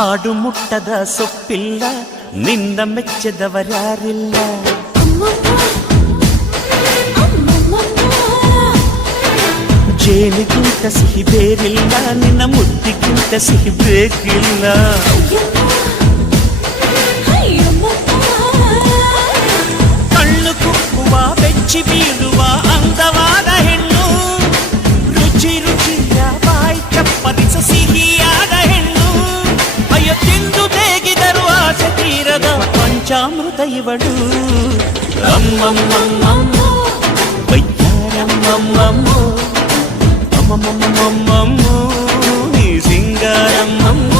ಆಡು ಮುಟ್ಟದ ಸೊಪ್ಪಿಲ್ಲ ನಿನ್ನ ಮೆಚ್ಚದವರ್ಯಾರಿಲ್ಲ ಜೇನಿಗಿಂತ ಸಿಹಿ ಬೇರಿಲ್ಲ ನಿನ್ನ ಮುದ್ದಿಗಿಂತ ಸಿಹಿ ಬೇಕಿಲ್ಲ ಕಣ್ಣು ಕುಕ್ಕುವ ಬೆಚ್ಚಿ ಬೀಳುವ ಅಂದವಾದ ಹೆಣ್ಣು ರುಚಿ ರುಚಿಯ ಬಾಯಿ ಚಪ್ಪರಿಸ ಸಿಹಿಯಾದ ಹೆಣ್ಣು ಅಯ್ಯ ತಿಂದು ಬೇಗಿದರು ಆಸೆ ತೀರದ ಪಂಚಾಮೃತ ಇವಳು ಅಮ್ಮಮ್ಮಮ್ಮಮ್ಮ ವೈದ್ಯಾರಮ್ಮಮ್ಮಮ್ಮ ಅಮ್ಮಮ್ಮಮ್ಮಮ್ಮ ನೀ ಸಿಂಗಾರಮ್ಮಮ್ಮ